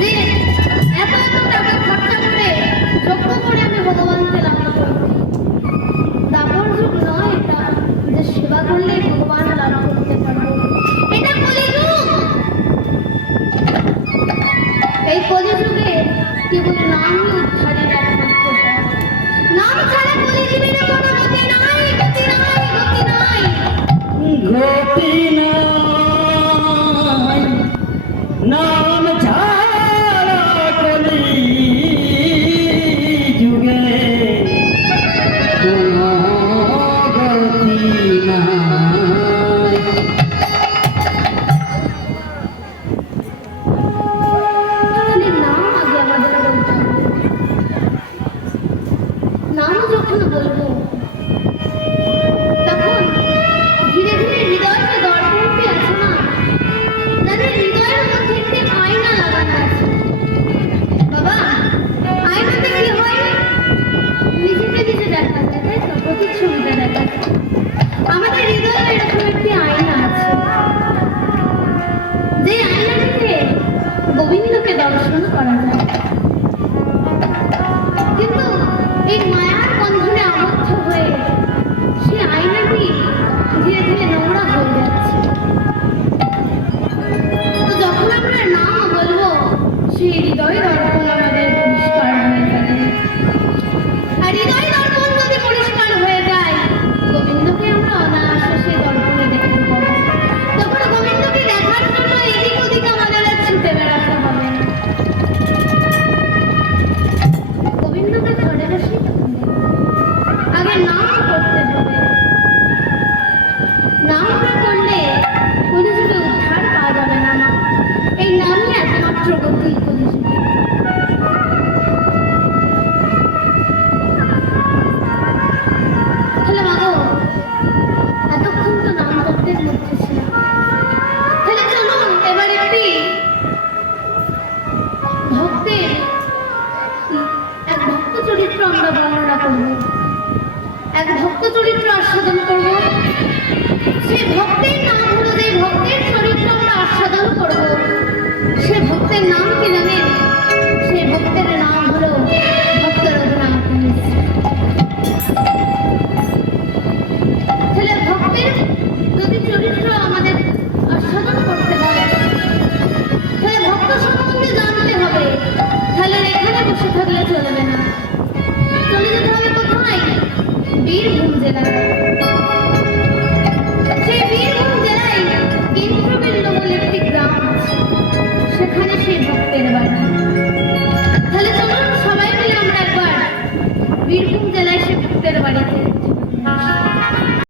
যে এত এত টাকা খরচা করে যজ্ঞ করে আমি ভগবানকে লাভ করব। দাপর যুগ নয় এটা যে সেবা করলে ভগবান লাভ করতে পারবো, এটা কলিযুগ। এই কলিযুগে কেবল নামই উদ্ধারের একমাত্র পথ। নাম ছাড়া কলিজীবের কোনো গতি নাই, গতি নাই, গতি নাই, গতি নাই। নাম ছাড়া কলি যুগে কোনো গতি নাই। তাহলে নাম আগে আমাদের বলতে হবে। নাম যখন বলবো তখন ধীরে ধীরে হৃদয়টা দর্পণটি আছে না, যাদের হৃদয়ের মধ্যে একটি আয়না লাগানো আছে। বাবা, আয়নাতে কি হয়? নিজেকে নিজে দেখা যায়, তাই তো? প্রতিচ্ছবিটা দেখা যায়। আমাদের হৃদয়ে এরকম একটি আয়না আছে, যে আয়নাটিতে গোবিন্দকে দর্শন করা যায়। কিন্তু এই মায়ার বন্ধনে আবদ্ধ হয়ে সেই আয়নাটি ধীরে ধীরে নোংরা হয়ে যাচ্ছে। তো যখন আমরা নাম বলবো সেই হৃদয় দর্পণ আমাদের পরিষ্কার হয়ে যাবে। আর হৃদয় দর্পণ যদি পরিষ্কার হয়ে যায়, গোবিন্দকে আমরা অনায়াসে সেই দর্পণে দেখতে পাবো। তখন গোবিন্দকে দেখার জন্য এদিক ওদিক আমাদের আর ছুটে বেড়াতে হবে না। গোবিন্দকে ধরে বসেই তখন দেখবো। আগে নাম করতে হবে। নাম না করলে কলিযুগে উদ্ধার পাওয়া যাবে না মা। এই নামই একমাত্র গতি কলিযুগে। তাহলে মাগো, এতক্ষণ তো নাম তত্ত্বের মধ্যে ছিল, তাহলে চলুন এবার একটি ভক্তের এক ভক্ত চরিত্র আমরা বর্ণনা করব, এক ভক্ত চরিত্র আস্বাদন করব। সে ভক্তের নাম হলো, যে ভক্তের চরিত্র আমরা আস্বাদন করব, সে ভক্তের নাম কি জানেন? সে ভক্তের নাম হলো ভক্ত রঘুনাথ মিশ্র। তাহলে ভক্তের যদি চরিত্র আমাদের আস্বাদন করতে হয়, তাহলে ভক্ত সম্বন্ধে জানতে হবে। তাহলে এখানে বসে থাকলে চলবে না, চলে যেতে হবে কোথায়? বীরভূম জেলায়। সেই বীরভূম জেলায় ইন্দ্রবিল্ল বলে একটি গ্রাম আছে, সেখানে সেই ভক্তের বাড়ি। তাহলে চলুন সবাই মিলে আমরা একবার বীরভূম জেলায় সে ভক্তের বাড়িতে